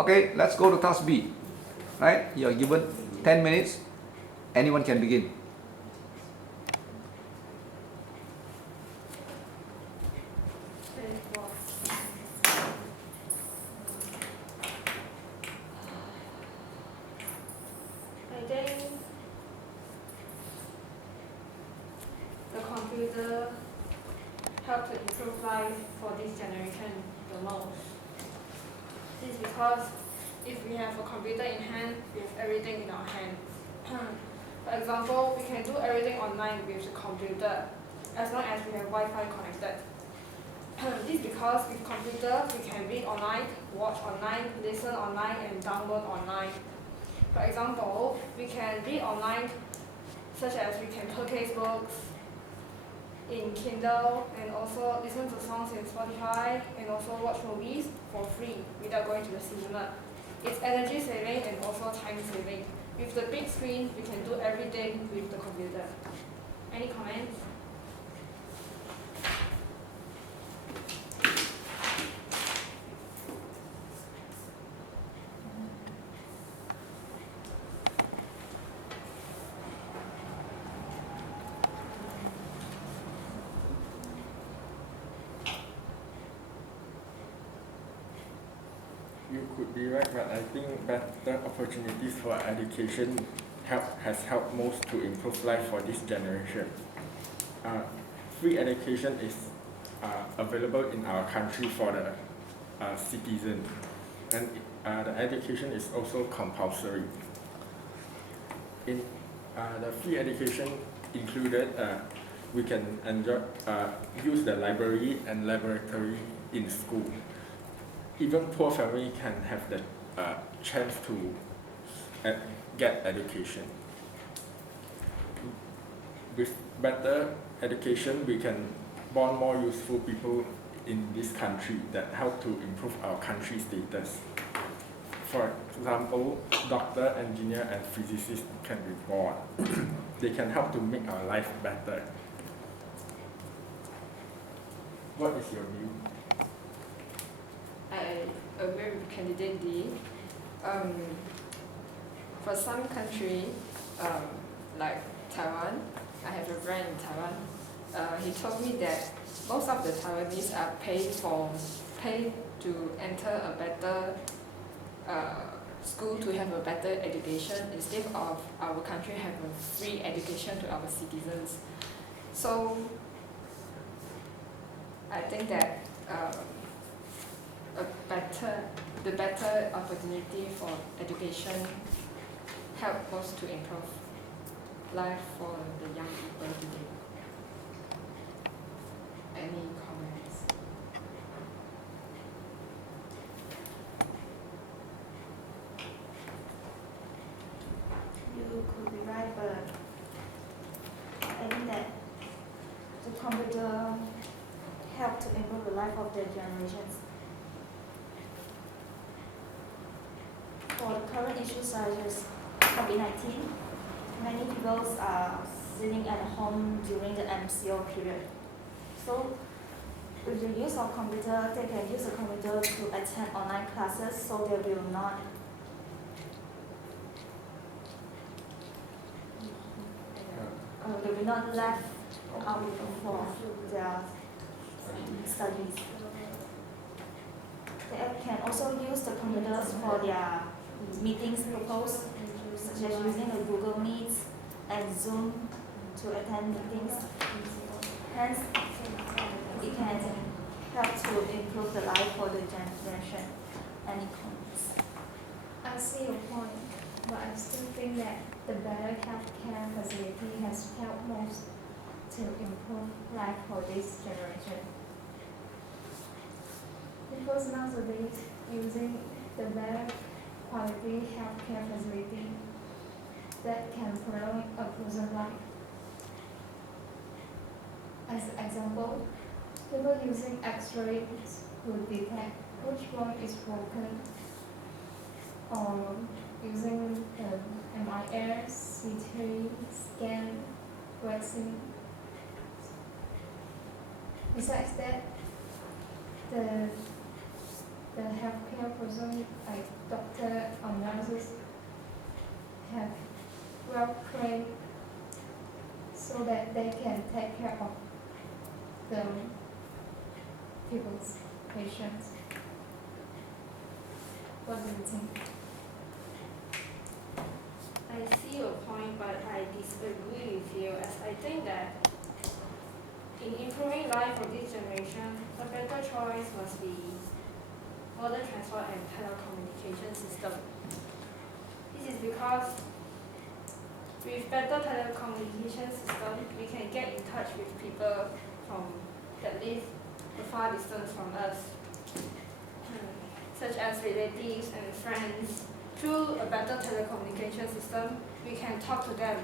Okay, let's go to task B. Right? You're given 10 minutes. Anyone can begin. I think the computer help to improve life for this generation the most. This is because if we have a computer in hand, we have everything in our hand. For example, we can do everything online with the computer as long as we have Wi-Fi connected. This is because with computer we can read online, watch online, listen online, and download online. For example, we can read online, such as we can purchase books in Kindle and also listen to songs in Spotify and also watch movies for free without going to the cinema. It's energy saving and also time saving. With the big screen, we can do everything with the computer. Any comments? You could be right, but I think better opportunities for education has helped most to improve life for this generation. Free education is available in our country for the citizens, and the education is also compulsory. In the free education included, we can use the library and laboratory in school. Even poor family can have the chance to get education. With better education, we can born more useful people in this country that help to improve our country status. For example, doctor, engineer, and physicist can be born. They can help to make our life better. What is your view? I agree with candidate D. For some country, like Taiwan, I have a friend in Taiwan. He told me that most of the Taiwanese are paid to enter a better school to have a better education instead of our country have a free education to our citizens. So I think that the better opportunity for education help us to improve life for the young people today. Any comments? You could be right, but I think that the computer help to improve the life of the generations. For the current issues such as COVID-19, many people are sitting at home during the MCO period. So with the use of computer, they can use the computer to attend online classes, so they will not left out for their studies. They can also use the computers for their meetings purpose, such as using the Google Meet and Zoom to attend meetings. Hence, it can help to improve the life for the generation. Any comments? I see your point, but I still think that the better healthcare facility has helped most to improve life for this generation. Because nowadays, using the better quality healthcare facility that can promote a pleasant life. As an example, people using X-rays would detect which bone is broken, or using the MIS, CT scan, vaccine. Besides that, the the healthcare person, like doctor or nurses, have well trained so that they can take care of the people's patients. What do you think? I see your point, but I disagree with you, as I think that in improving life for this generation, the better choice must be modern transport and telecommunication system. This is because with better telecommunication system, we can get in touch with people that live a far distance from us, such as relatives and friends. Through a better telecommunication system, we can talk to them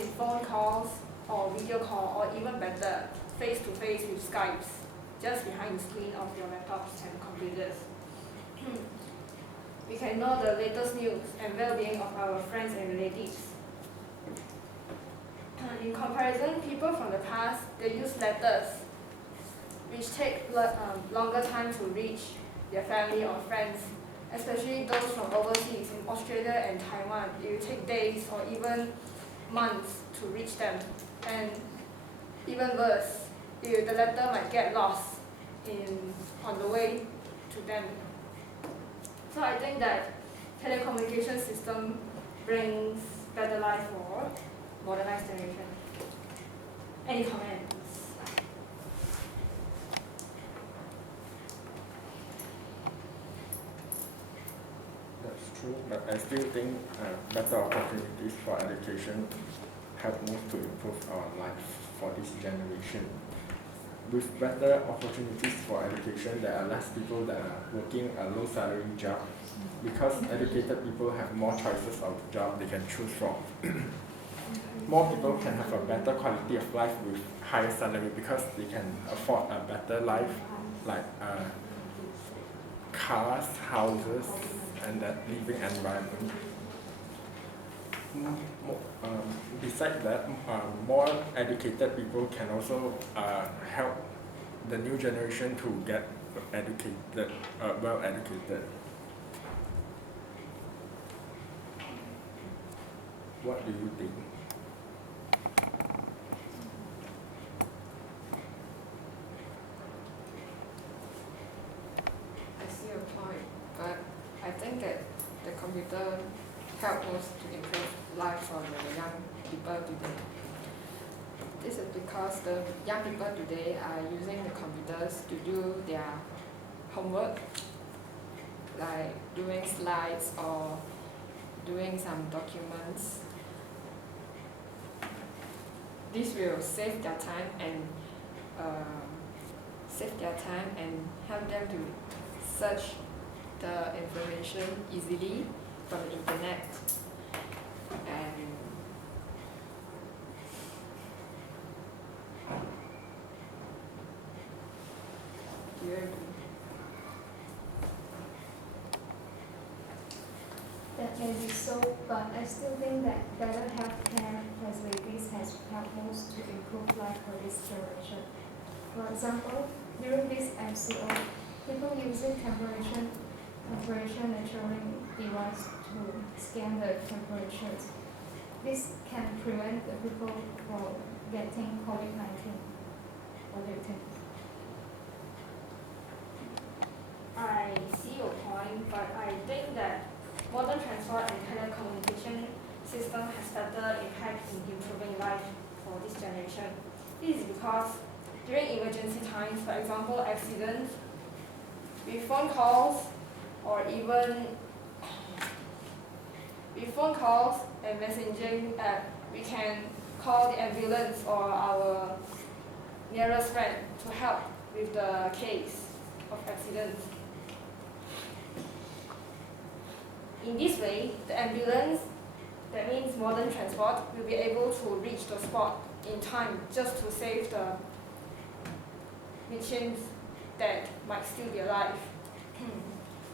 in phone calls or video call, or even better, face-to-face with Skypes, just behind the screen of your laptops and computers. We can know the latest news and well-being of our friends and relatives. In comparison, people from the past, they use letters, which take longer time to reach their family or friends, especially those from overseas in Australia and Taiwan. It will take days or even months to reach them. And even worse, the letter might get lost on the way to them. So I think that telecommunication system brings better life for modernized generation. Any comments? That's true, but I still think better opportunities for education help most to improve our life for this generation. With better opportunities for education, there are less people that are working a low salary job, because educated people have more choices of job they can choose from. More people can have a better quality of life with higher salary because they can afford a better life, like cars, houses, and that living environment. Besides that, more educated people can also help the new generation to get educated, well educated. What do you think? I see your point, but I think that the computer help most to improve life for the young people today. This is because the young people today are using the computers to do their homework, like doing slides or doing some documents. This will save their time and help them to search the information easily from the internet. And do you agree? That may be so, but I still think that better healthcare facilities has helped most to improve life for this generation. For example, during this MCO, people using temperature measuring device to scan the temperatures. This can prevent the people from getting COVID-19. What do you think? I see your point, but I think that modern transport and telecommunication system has better impact in improving life for this generation. This is because during emergency times, for example, accidents, with phone calls and messaging app, we can call the ambulance or our nearest friend to help with the case of accidents. In this way, the ambulance, that means modern transport, will be able to reach the spot in time just to save the victims that might still be alive.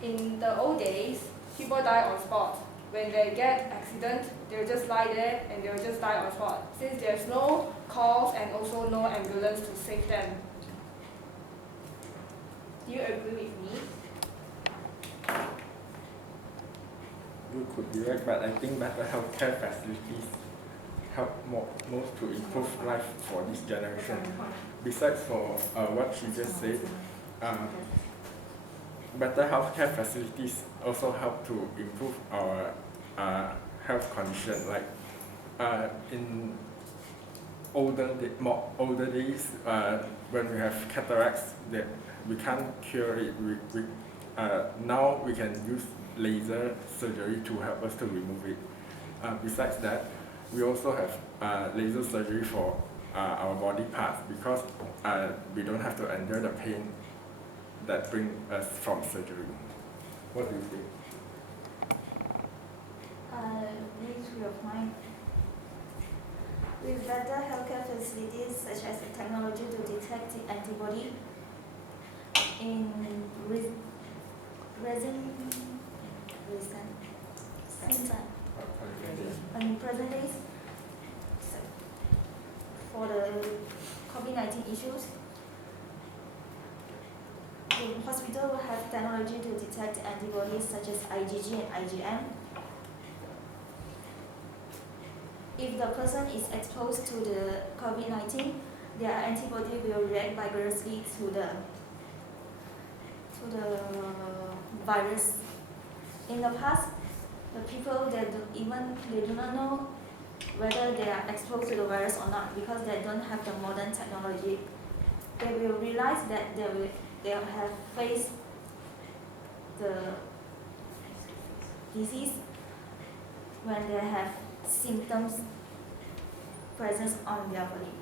In the old days, people die on spot. When they get accident, they'll just lie there and they'll just die on spot, since there's no calls and also no ambulance to save them. Do you agree with me? you could be right, but I think better healthcare facilities help most to improve life for this generation. Besides for what she just said, better healthcare facilities also help to improve our health condition. Like in older days, when we have cataracts, that we can't cure it. Now we can use laser surgery to help us to remove it. Besides that, we also have laser surgery for our body parts because we don't have to endure the pain that brings us from surgery. What do you think? Next to your point, with better healthcare facilities such as the technology to detect the antibody in present days for the COVID-19 issues, the hospital will have technology to detect antibodies such as IgG and IgM. If the person is exposed to the COVID-19, their antibody will react vigorously to the virus. In the past, the people they do not know whether they are exposed to the virus or not because they don't have the modern technology. They will realize that they have faced the disease when they have symptoms present on their body.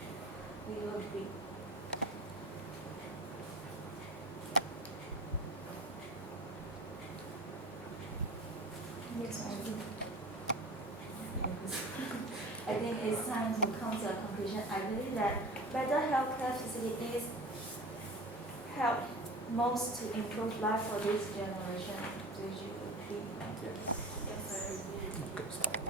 We will agree. Yes, I do. I think it's time to come to a conclusion. I believe that better healthcare facilities help most to improve life for this generation. Do you agree? Yes. Yes, I agree. Okay, stop.